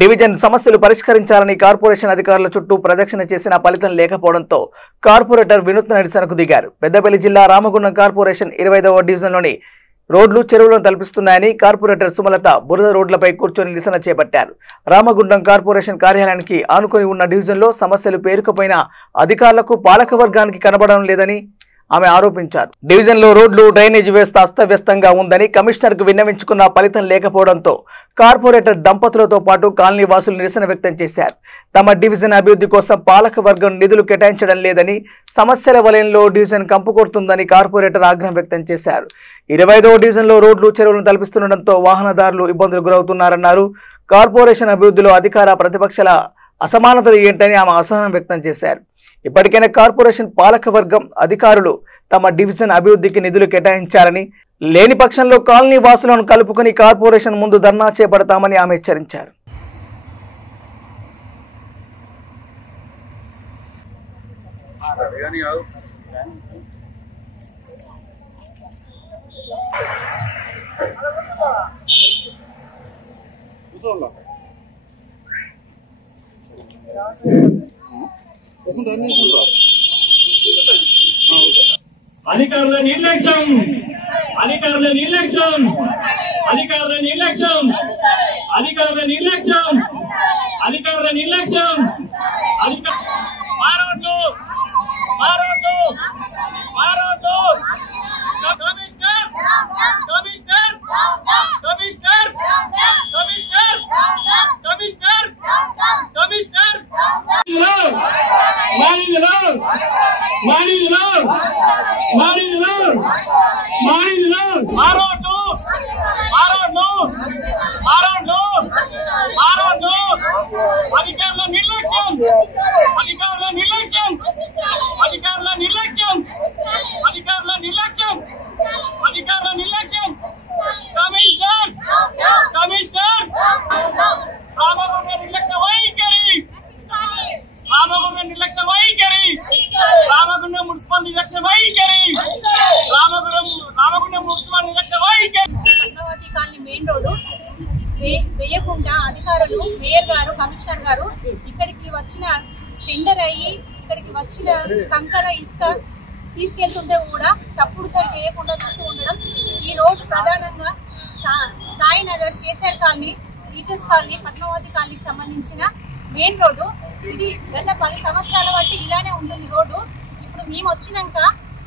Division సమస్యలు పరిష్కరించాలని corporation అధికారుల చుట్టూ ప్రదక్షిణ చేసిన ఫలితం లేకపోవడంతో కార్పొరేటర్ వినూత్న నిరసనకు దిగారు. పెద్దపల్లి జిల్లా రామగుండం కార్పొరేషన్ 25వ డివిజన్లోని రోడ్లు చెరువులను తలపిస్తున్నాయని కార్పొరేటర్ సుమలత బురద రోడ్లపై కూర్చొని నిరసన చేపట్టారు. రామగుండం కార్పొరేషన్ కార్యాలయానికి ఆనుకొని ఉన్న డివిజన్లో సమస్యలు పేరుకుపోయిన అధికారులకు పాలకవర్గానికి కనబడడం లేదని ఆమె ఆరోపించారు. డివిజన్లో రోడ్లు డ్రైనేజ్ వ్యవస్థ అస్తవ్యస్తంగా ఉందని కమిషనర్కు విన్నవించుకున్న ఫలితం లేకపోవడంతో కార్పొరేటర్ దంపతులతో పాటు కాలనీ వాసులు నిరసన వ్యక్తం చేశారు. తమ డివిజన్ అభివృద్ధి కోసం పాలకవర్గం నిధులు కేటాయించడం లేదని, సమస్యల వలయంలో డివిజన్ కంపుకొడుతుందని కార్పొరేటర్ ఆగ్రహం వ్యక్తం చేశారు. 25వ డివిజన్లో రోడ్లు చెరువులను తలపిస్తుండటంతో వాహనదారులు ఇబ్బందులు గురవుతున్నారన్నారు. కార్పొరేషన్ అభివృద్ధిలో అధికార ప్రతిపక్షాల అసమానతలు ఏంటని ఆమె అసహనం వ్యక్తం చేశారు. ఇప్పటికైనా కార్పొరేషన్ పాలకవర్గం అధికారులు తమ డివిజన్ అభివృద్ధికి నిధులు కేటాయించాలని, లేని పక్షంలో కాలనీ వాసులను కలుపుకొని కార్పొరేషన్ ముందు ధర్నా చేపడతామని ఆమె హెచ్చరించారు. అధికారుల నిర్లక్ష్యం, అధికారుల నిర్లక్ష్యం, అధికారుల నిర్లక్ష్యం, అధికారుల నిర్లక్ష్యం, అధికారుల నిర్లక్ష్యం, మారోడ్లు మారోడ్లు మారోడ్లు commissioner commissioner commissioner commissioner commissioner commissioner అధికారుల నిర్లక్ష్యం, అధికారుల నిర్లక్ష్యం, అధికారుల నిర్లక్ష్యం, అధికారుల నిర్లక్ష్యం, అధికారుల నిర్లక్ష్యం, కమిషనర్ కమిషనర్ రామగుండం నిర్లక్ష్య వైఖరి, రామగుండం నిర్లక్ష్య వైఖరి, రామగుండం మున్సిపల్ నిర్లక్ష్య వైఖరి, రామగుండం మున్సిపల్ నిర్లక్ష్య వైఖరి. పద్మావతి కాలనీ మెయిన్ రోడ్డు వేయకుండా అధికారులు, మేయర్ గారు, కమిషనర్ గారు ఇక్కడికి వచ్చిన టెండర్ అయ్యి ఇక్కడికి వచ్చిన కంకర ఇసుక తీసుకెళ్తుంటే కూడా చప్పుడు చడి చేయకుండా చూస్తూ ఉండడం. ఈ రోడ్డు ప్రధానంగా Sainagar, KCR colony, teachers colony, Padmavati కాలనీకి సంబంధించిన మెయిన్ రోడ్డు. ఇది గత 10 సంవత్సరాల బట్టి ఇలానే ఉంటుంది రోడ్డు. ఇప్పుడు మేము వచ్చినాక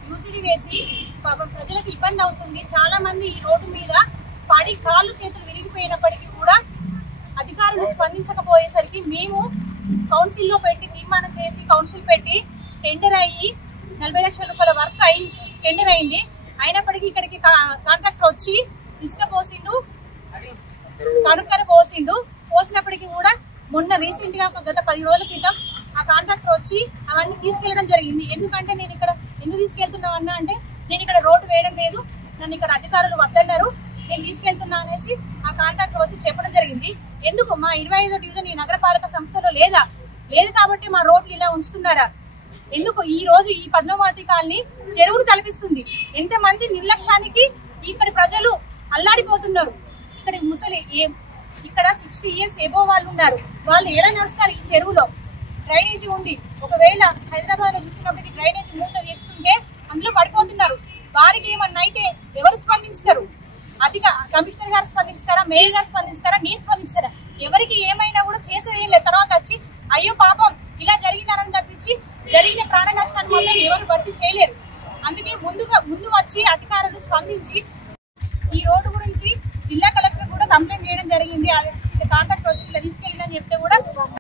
యూసిడి వేసి ప్రజలకు ఇబ్బంది అవుతుంది. చాలా మంది ఈ రోడ్డు మీద పడి కాళ్ళు చేతులు విరిగిపోయినప్పటికీ కూడా అధికారులు స్పందించకపోయేసరికి మేము కౌన్సిల్లో పెట్టి తీర్మానం చేసి కౌన్సిల్ పెట్టి టెండర్ అయ్యి 40 లక్షల రూపాయల వర్క్ టెండర్ అయింది. అయినప్పటికీ ఇక్కడికి కాంట్రాక్టర్ వచ్చి ఇసుక పోసిండు, కనుక్కర పోసినప్పటికీ కూడా మొన్న రీసెంట్ గా గత 10 రోజుల క్రితం ఆ కాంట్రాక్టర్ వచ్చి అవన్నీ తీసుకెళ్లడం జరిగింది. ఎందుకంటే నేను ఇక్కడ ఎందుకు తీసుకెళ్తున్నావు అన్నా అంటే, నేను ఇక్కడ రోడ్డు వేయడం లేదు, నన్ను ఇక్కడ అధికారులు వద్దన్నారు, నేను తీసుకెళ్తున్నా అనేసి ఆ కాంట్రాక్టర్ వచ్చి చెప్పడం జరిగింది. ఎందుకు మా 25వ డివిజన్ ఈ నగరపాలక సంస్థలో లేదు కాబట్టి మా రోడ్లు ఇలా ఉంచుతున్నారా? ఎందుకు ఈ రోజు ఈ పద్మావతి కాలనీ చెరువులు తలపిస్తుంది? ఎంతమంది నిర్లక్ష్యానికి ఇక్కడ ప్రజలు అల్లాడిపోతున్నారు. ఇక్కడ 60 ఇయర్స్ ఎబో వాళ్ళు ఉన్నారు. వాళ్ళు ఎలా నడుస్తారు? ఈ చెరువులో డ్రైనేజీ ఉంది. ఒకవేళ హైదరాబాద్ లో చూస్తున్నప్పటికీ డ్రైనేజీ మూటలు తెచ్చుకుంటే అందులో పడిపోతున్నారు. వారికి ఏమన్నా అయితే ఎవరు స్పందిస్తారు? కమిషనర్ గారు స్పందిస్తారా? మేయర్ గారు స్పందిస్తారా? నేను స్పందిస్తారా? ఎవరికి ఏమైనా కూడా చేసేది లేదు. తర్వాత వచ్చి అయ్యో పాపం ఇలా జరిగినారని తప్పించి జరిగిన ప్రాణ నష్టాన్ని మాత్రం ఎవరు భర్తీ చేయలేరు. అందుకే ముందు వచ్చి అధికారులు స్పందించి ఈ రోడ్డు గురించి జిల్లా